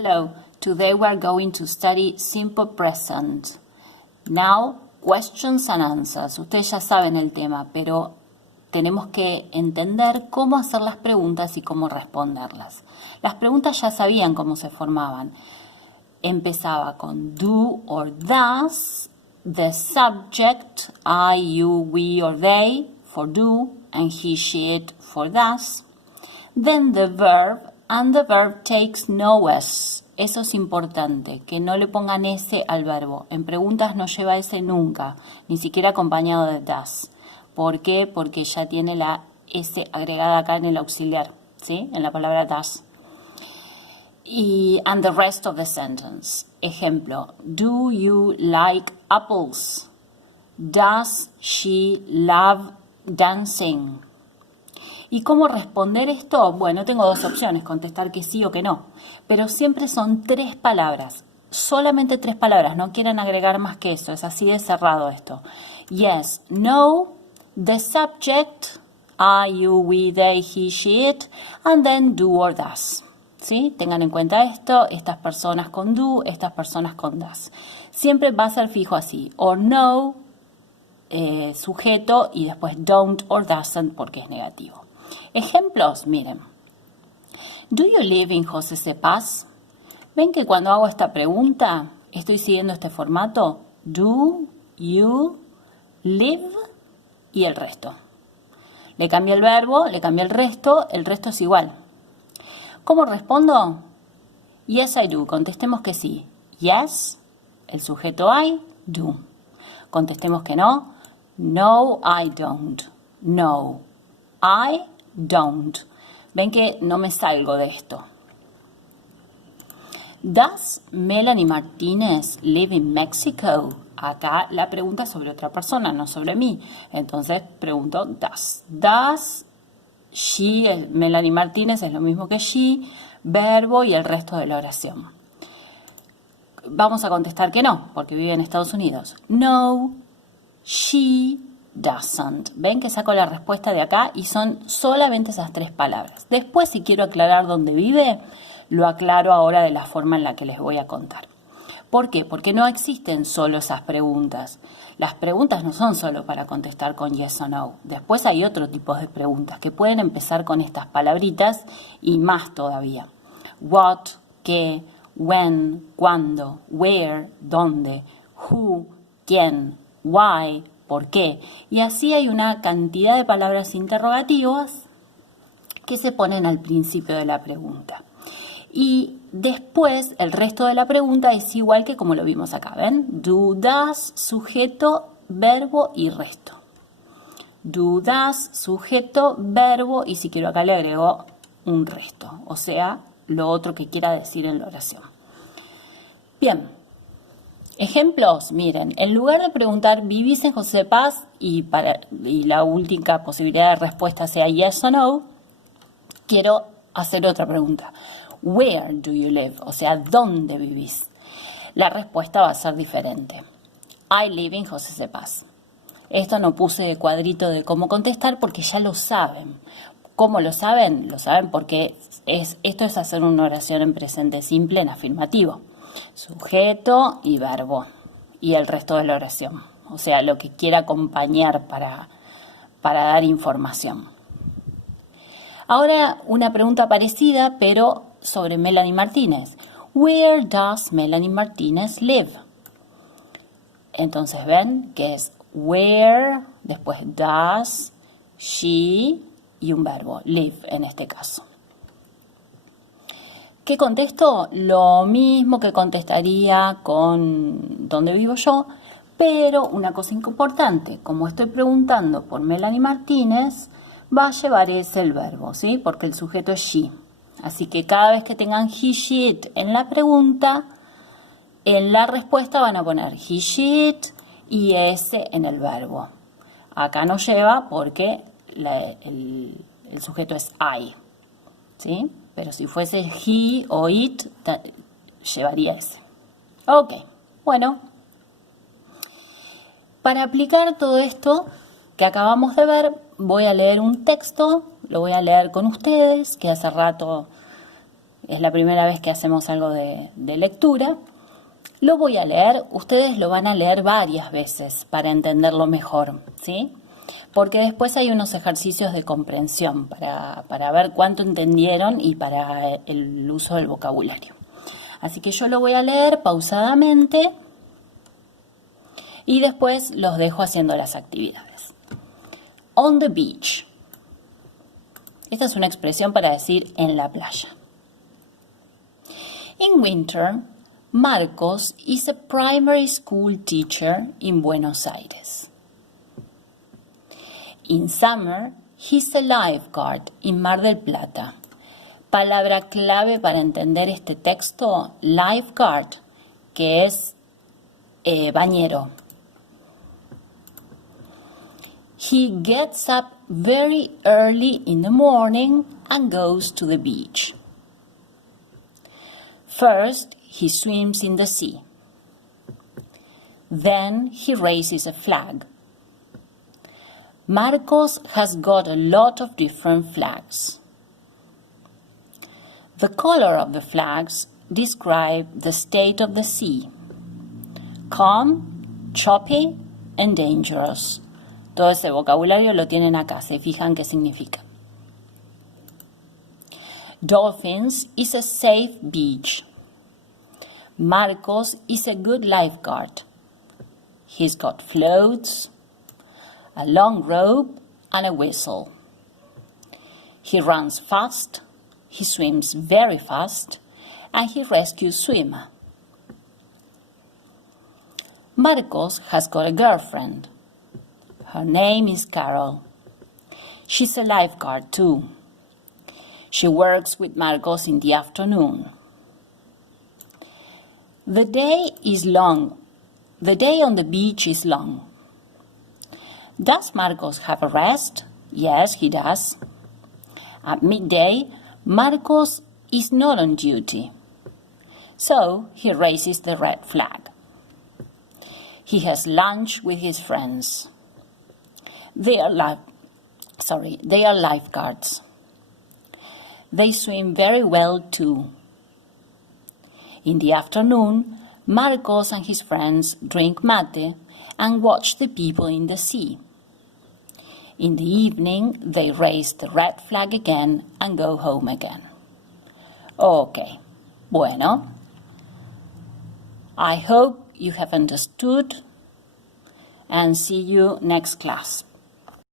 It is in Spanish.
Hello, today we are going to study simple present. Now, questions and answers. Ustedes ya saben el tema, pero tenemos que entender cómo hacer las preguntas y cómo responderlas. Las preguntas ya sabían cómo se formaban. Empezaba con do or does, the subject, I, you, we or they for do, and he, she, it for does. Then the verb, and the verb takes no S. Eso es importante, que no le pongan S al verbo. En preguntas no lleva S nunca, ni siquiera acompañado de does. ¿Por qué? Porque ya tiene la S agregada acá en el auxiliar, ¿sí? En la palabra does. Y and the rest of the sentence. Ejemplo, do you like apples? Does she love dancing? ¿Y cómo responder esto? Bueno, tengo dos opciones, contestar que sí o que no. Pero siempre son 3 palabras, solamente 3 palabras, no quieran agregar más que eso, es así de cerrado esto. Yes, no, the subject, I, you, we, they, he, she, it, and then do or does. ¿Sí? Tengan en cuenta esto, estas personas con do, estas personas con does. Siempre va a ser fijo así, or no, sujeto, y después don't or doesn't porque es negativo. Ejemplos, miren. Do you live in José C. Paz? ¿Ven que cuando hago esta pregunta estoy siguiendo este formato? Do you live y el resto. Le cambio el verbo, le cambio el resto es igual. ¿Cómo respondo? Yes, I do. Contestemos que sí. Yes, el sujeto I, do. Contestemos que no. No, I don't. No, I don't. Ven que no me salgo de esto. Does Melanie Martínez live in Mexico? Acá la pregunta es sobre otra persona, no sobre mí. Entonces pregunto does. Does she, Melanie Martínez es lo mismo que she, verbo y el resto de la oración. Vamos a contestar que no, porque vive en Estados Unidos. No, she doesn't. Ven que saco la respuesta de acá y son solamente esas 3 palabras. Después, si quiero aclarar dónde vive, lo aclaro ahora de la forma en la que les voy a contar. ¿Por qué? Porque no existen solo esas preguntas. Las preguntas no son solo para contestar con yes o no. Después hay otro tipo de preguntas que pueden empezar con estas palabritas y más todavía. What, qué, when, cuándo, where, dónde, who, quién, why, por qué. Y así hay una cantidad de palabras interrogativas que se ponen al principio de la pregunta. Y después el resto de la pregunta es igual que como lo vimos acá, ¿ven? Do, does, sujeto, verbo y resto. Do, does, sujeto, verbo y si quiero acá le agrego un resto, o sea, lo otro que quiera decir en la oración. Bien, ejemplos, miren, en lugar de preguntar ¿vivís en José Paz? Y la última posibilidad de respuesta sea yes o no, quiero hacer otra pregunta. Where do you live? O sea, ¿dónde vivís? La respuesta va a ser diferente. I live in José C. Paz. Esto no puse cuadrito de cómo contestar porque ya lo saben. ¿Cómo lo saben? Lo saben porque esto es hacer una oración en presente simple en afirmativo. Sujeto y verbo. Y el resto de la oración. O sea, lo que quiera acompañar para dar información. Ahora una pregunta parecida, pero sobre Melanie Martínez. Where does Melanie Martínez live? Entonces ven que es where, después does, she y un verbo, live en este caso. ¿Qué contesto? Lo mismo que contestaría con dónde vivo yo, pero una cosa importante, como estoy preguntando por Melanie Martínez, va a llevar ese el verbo, ¿sí? Porque el sujeto es she. Así que cada vez que tengan he, she, it en la pregunta, en la respuesta van a poner he, she, it y ese en el verbo. Acá no lleva porque el sujeto es I, ¿sí? Pero si fuese he o it, llevaría ese. Ok, bueno. Para aplicar todo esto que acabamos de ver, voy a leer un texto, lo voy a leer con ustedes, que hace rato es la primera vez que hacemos algo de lectura. Lo voy a leer, ustedes lo van a leer varias veces para entenderlo mejor, ¿sí? Porque después hay unos ejercicios de comprensión para ver cuánto entendieron y para el uso del vocabulario. Así que yo lo voy a leer pausadamente y después los dejo haciendo las actividades. On the beach. Esta es una expresión para decir en la playa. In winter, Marcos is a primary school teacher in Buenos Aires. In summer, he's a lifeguard in Mar del Plata. Palabra clave para entender este texto, lifeguard, que es bañero. He gets up very early in the morning and goes to the beach. First, he swims in the sea. Then he raises a flag. Marcos has got a lot of different flags. The color of the flags describe the state of the sea. Calm, choppy, and dangerous. Todo ese vocabulario lo tienen acá, se fijan qué significa. Dolphins is a safe beach. Marcos is a good lifeguard. He's got floats, a long rope, and a whistle. He runs fast, he swims very fast, and he rescues swimmer. Marcos has got a girlfriend. Her name is Carol. She's a lifeguard too. She works with Marcos in the afternoon. The day is long. The day on the beach is long. Does Marcos have a rest? Yes, he does. At midday, Marcos is not on duty. So he raises the red flag. He has lunch with his friends. They are lifeguards. They swim very well too. In the afternoon, Marcos and his friends drink mate and watch the people in the sea. In the evening, they raise the red flag again and go home again. Okay, bueno. I hope you have understood and see you next class.